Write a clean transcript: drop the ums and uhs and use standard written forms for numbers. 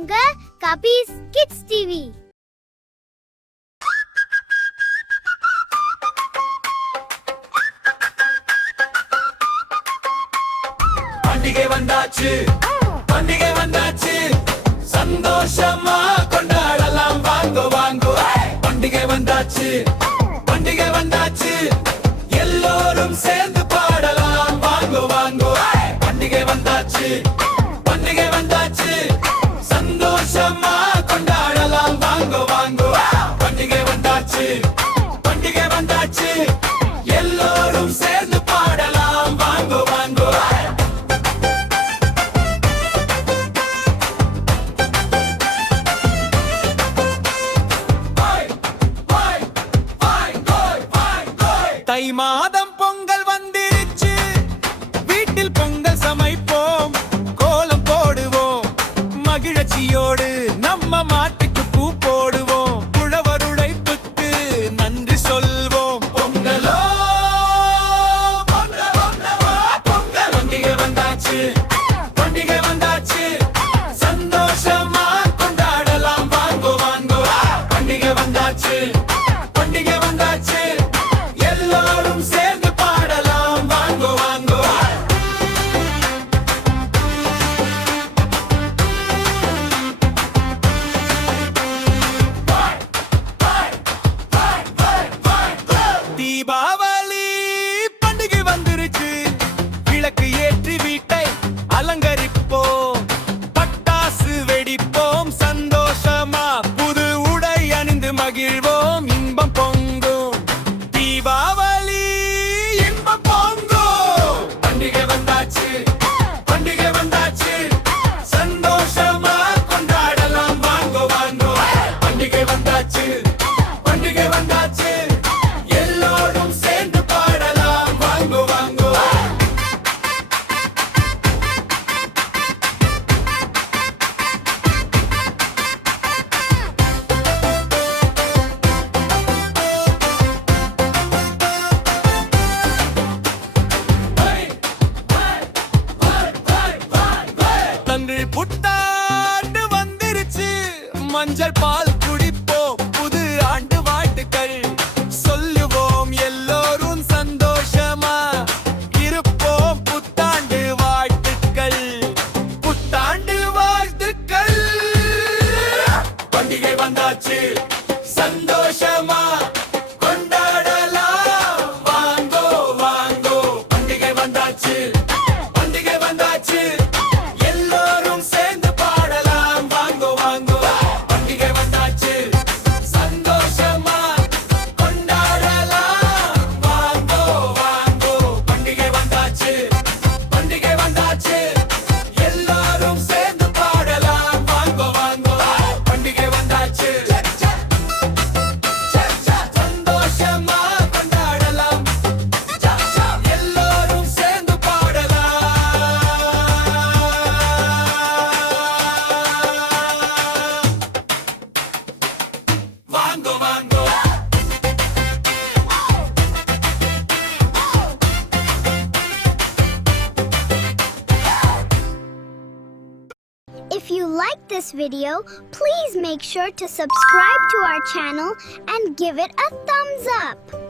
உங்க கபீஸ் kids TV. பண்டிகை வந்தாச்சு, பண்டிகை வந்தாச்சு, சந்தோஷமா கொண்டாடலாம் வாங்கோ வாங்கோ. பண்டிகை வந்தாச்சு, பண்டிகை வந்தாச்சு, எல்லோரும் சேர்ந்து பாடலாம் வாங்கோ வாங்கோ. பண்டிகை வந்தாச்சு, பண்டிகை வந்தாச்சு, சந்தோஷமா கொண்டாடலாம் வாங்கோ வாங்கோ. பண்டிகை வந்தாச்சு, பண்டிகை வந்தாச்சு, எல்லோரும் சேர்ந்து பாடலாம் வாங்கோ வாங்கோ. தை மாதம் பொங்கல் வந்திருச்சு, வீட்டில் பொங்கல் சமைப்போம், கோலம் போடுவோம், மகிழ்ச்சியோடு நம்ம மாட்டுக்கு பூ போடுவோம், உழவர் உழைப்புக்கு நன்றி சொல்வோம். பொங்கலோ பொங்கல், பண்டிகை வந்தாச்சு, பண்டிகை வந்தாச்சு, சந்தோஷமா கொண்டாடலாம் வாங்கோ வாங்கோ. பண்டிகை வந்தாச்சு, பண்டிகை வந்தாச்சு, எல்லோரும் சேர்ந்து பாடலாம் வாங்கோ வாங்கோ. தீபாவளி பண்டிகை வந்துருச்சு, விளக்கு ஏற்றி வீட்டை அலங்கரிப்போம், பட்டாசு வெடிப்போம், சந்தோஷமா புது உடை அணிந்து மகிழ்வோம், இன்பம் பொங்கும். தீபாவளி இன்பம் பொங்கும். பண்டிகை வந்தாச்சு, பண்டிகை வந்தாச்சு, சந்தோஷமா கொண்டாடலாம் வாங்கோ வாங்கோ. பண்டிகை வந்தாச்சு, பண்டிகை வந்தாச்சு, எல்லோரும் சேர்ந்து பாடலாம் வாங்கோ வாங்கோ. தங்கள் புத்தாண்டு வந்துருச்சு, மஞ்சள் பால் குடிப்போம், புது ஆண்டு வாழ்த்துக்கள் சொல்லுவோம், எல்லோரும் சந்தோஷமா இருப்போம், புத்தாண்டு வாழ்த்துக்கள், புத்தாண்டு வாழ்த்துக்கள். பண்டிகை வந்தாச்சு, சந்தோஷமா கொண்டாடலாம் வாங்கோ வாங்கோ. பண்டிகை வந்தாச்சு, பண்டிகை வந்தாச்சு, எல்லோரும் சேர்ந்து பாடலாம் வாங்கோ வாங்கோ. பண்டிகை வந்தாச்சு, சந்தோஷமா கொண்டாடலாம் வாங்கோ வாங்கோ. பண்டிகை வந்தாச்சு, பண்டிகை வந்தாச்சு, எல்லோரும் சேர்ந்து பாடலாம் வாங்கோ வாங்கோ. பண்டிகை வந்தாச்சு, சந்தோஷமா கொண்டாடலாம், எல்லோரும் சேர்ந்து பாடலாம் வாங்கோ வாங்கோ. If you like this video, please make sure to subscribe to our channel and give it a thumbs up.